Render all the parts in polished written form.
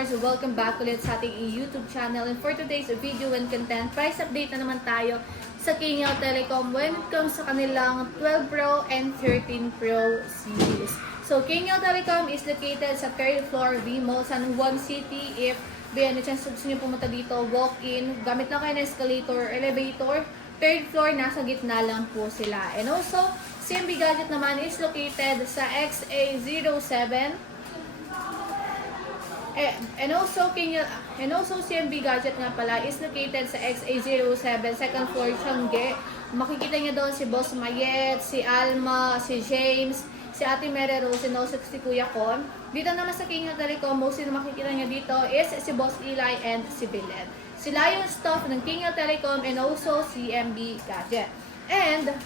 Mars, welcome back ulit sa ating YouTube channel. And for today's video and content, price update na naman tayo sa KL Telecom when it comes sa kanilang 12 Pro and 13 Pro series. So, KL Telecom is located sa 3rd floor V-Mall, San Juan City. If may chance gusto nyo pumunta dito, walk-in, gamit lang kayo ng escalator or elevator. 3rd floor, nasa gitna lang po sila. And also, CMB Gadget naman is located sa XA07. And also CMB Gadget nga pala is located sa XA07, second floor, Tiangge. Makikita niyo doon si Boss Mayet, si Alma, si James, si Ate Mere Rose, and also si Kuya Con. Dito naman sa King Telecom, mostly na makikita niyo dito is si Boss Eli and si Belen. Sila yung staff ng King Telecom and also CMB Gadget. And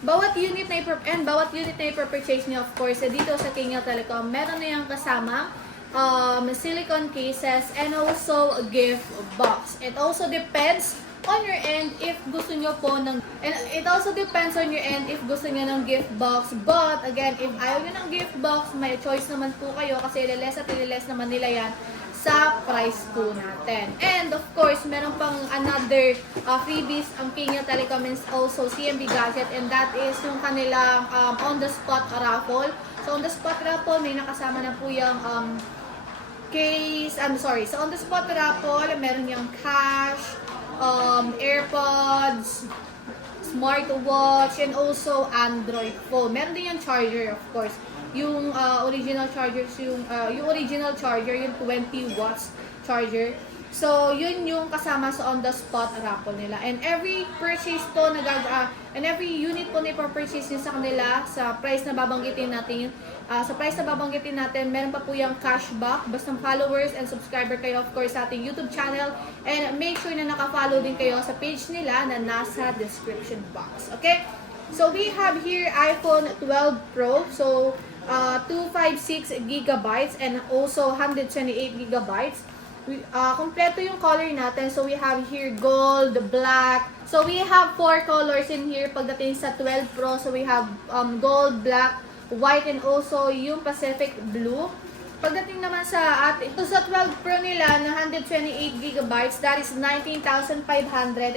bawat unit na i-purchase niyo, of course, dito sa King Telecom, meron na yung kasama silicone cases and also a gift box. It also depends on your end if gusto nyo po ng gift box. But again, if ayaw nyo ng gift box, may choice naman po kayo kasi ililes naman nila yan sa price po natin. And of course, meron pang another freebies ang King Telecom and also CMB Gadget, and that is yung kanilang on-the-spot raffle. So on-the-spot raffle, may nakasama na po yung so on-the-spot raffle, meron yung cash, AirPods, smartwatch, and also Android phone. Meron din yung charger, of course. Yung original charger, yung 20 watts charger. So, yun yung kasama sa on-the-spot raffle nila. And every purchase po and every unit po na ipapurchase nyo sa kanila, sa price na babanggitin natin, meron pa po yung cashback. Basta followers and subscriber kayo, of course, sa ating YouTube channel. And make sure na naka-follow din kayo sa page nila na nasa description box. Okay? So, we have here iPhone 12 Pro. So, 256 gigabytes and also 128 gigabytes. Kompleto yung color natin. So, we have here gold, black. So, we have 4 colors in here pagdating sa 12 Pro. So, we have gold, black, white, and also yung Pacific blue. Pagdating naman sa 12 Pro nila na 128 gigabytes, that is 19,500.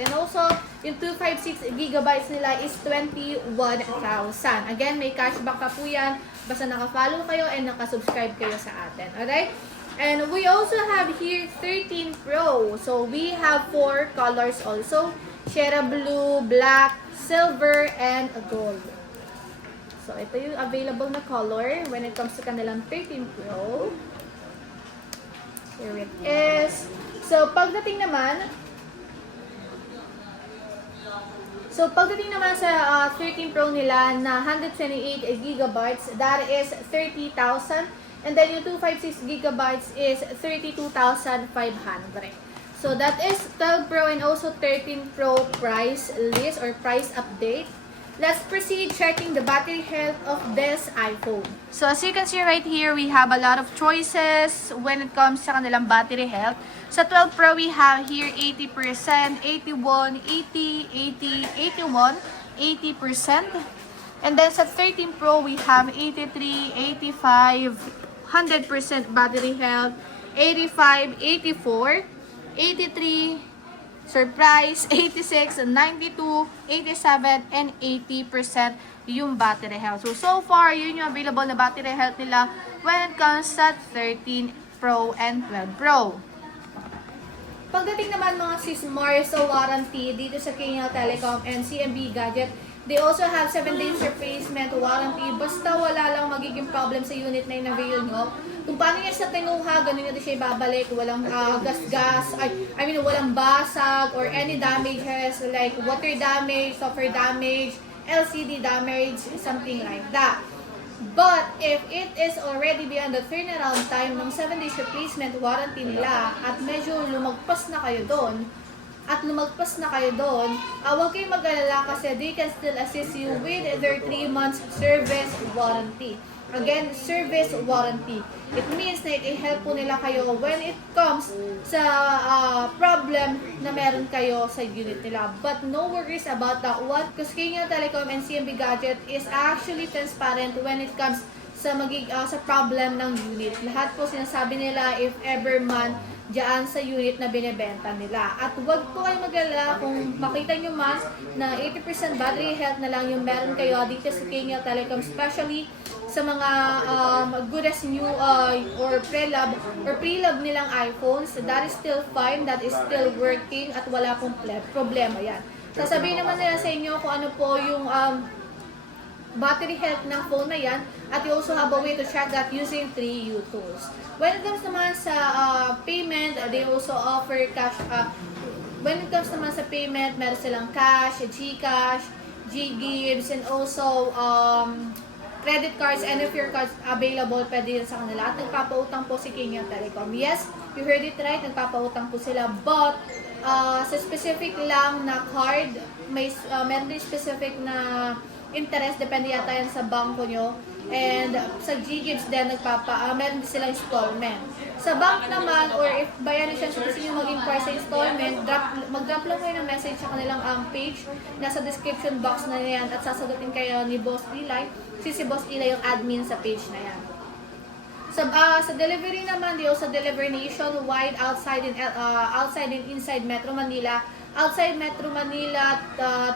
And also, yung 256 gigabytes nila is 21,000. Again, may cashback pa po yan. Basta naka-follow kayo and naka-subscribe kayo sa atin. Alright? And we also have here 13 Pro. So, we have 4 colors also. Shera Blue, Black, Silver, and Gold. So, ito yung available na color when it comes to kanilang 13 Pro. Here it is. So, pagdating naman sa 13 Pro nila na 128 gigabytes, that is 30,000. And then yung 256 gigabytes is 32,500. So that is 12 Pro and also 13 Pro price list or price update. Let's proceed checking the battery health of this iPhone. So as you can see right here, we have a lot of choices when it comes sa kanilang battery health. Sa 12 Pro, we have here 80%, 81, 80, 80, 81, 80%. And then sa 13 Pro, we have 83, 85, 100% battery health, 85, 84, 83, surprise, 86, 92, 87, and 80% yung battery health. So far, yun yung available na battery health nila when it comes sa 13 Pro and 12 Pro. Pagdating naman mga sis-Mars sa warranty dito sa KL Telecom and CMB Gadget, they also have 7 days replacement warranty. Basta wala lang magiging problem sa unit na in-avail nyo. Kung paano niya sa tinguha, ganun nyo siya ibabalik. Walang walang basag or any damages like water damage, software damage, LCD damage, something like that. But if it is already beyond the turnaround time ng 7 days replacement warranty nila at medyo lumagpas na kayo doon, huwag kayong mag-alala kasi they can still assist you with their 3 months service warranty. Again, service warranty. It means na i-help po nila kayo when it comes sa problem na meron kayo sa unit nila. But no worries about that one because KL Telecom and CMB Gadget is actually transparent when it comes sa problem ng unit. Lahat po sinasabi nila if ever man diyan sa unit na binebenta nila. At huwag po kayo mag-alala kung makita nyo man na 80% battery health na lang yung meron kayo dito sa Kenya Telecom, especially sa mga good as new or pre-love nilang iPhones. That is still fine, that is still working at wala pong problema yan. Sasabihin naman nila sa inyo kung ano po yung battery health ng phone na yan, at you also have a way to check that using 3U tools. When it comes naman sa payment, they also offer cash. When it comes naman sa payment, meron silang cash, GCash, GGives, and also credit cards, and if your cards available, pwede yun sa kanila. At nagpapautang po si Kenya Telecom. Yes, you heard it right, nagpapautang po sila, but sa specific lang na card, meron din specific na interest, depende yata yan sa bangko nyo. And sa GGives din, meron din silang installment. Sa bank naman, or if bayaran siya, gusto nyo mag-inquire sa installment, mag-drop lang kayo ng message sa kanilang page. Nasa description box na yan, at sasagutin kayo ni Boss Eli. Si Boss Eli yung admin sa page na yan. Sa delivery naman, they also deliver nationwide, outside and inside Metro Manila. Outside Metro Manila,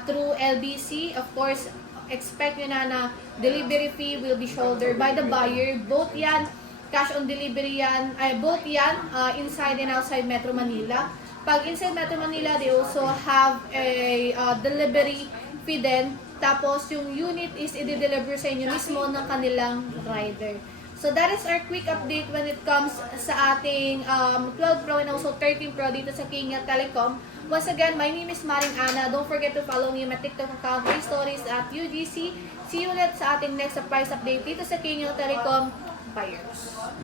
through LBC, of course, expect nyo na delivery fee will be shouldered by the buyer. Both yan, cash on delivery yan, both yan, inside and outside Metro Manila. Pag inside Metro Manila, they also have a delivery fee din. Tapos yung unit is i-deliver sa inyo mismo ng kanilang rider. So that is our quick update when it comes sa ating 12 Pro and also 13 Pro dito sa Kenya Telecom. Once again, my name is Maring Ana. Don't forget to follow me on my TikTok account, Stories at UGC. See you ulit sa ating next price update dito sa Kenya Telecom buyers.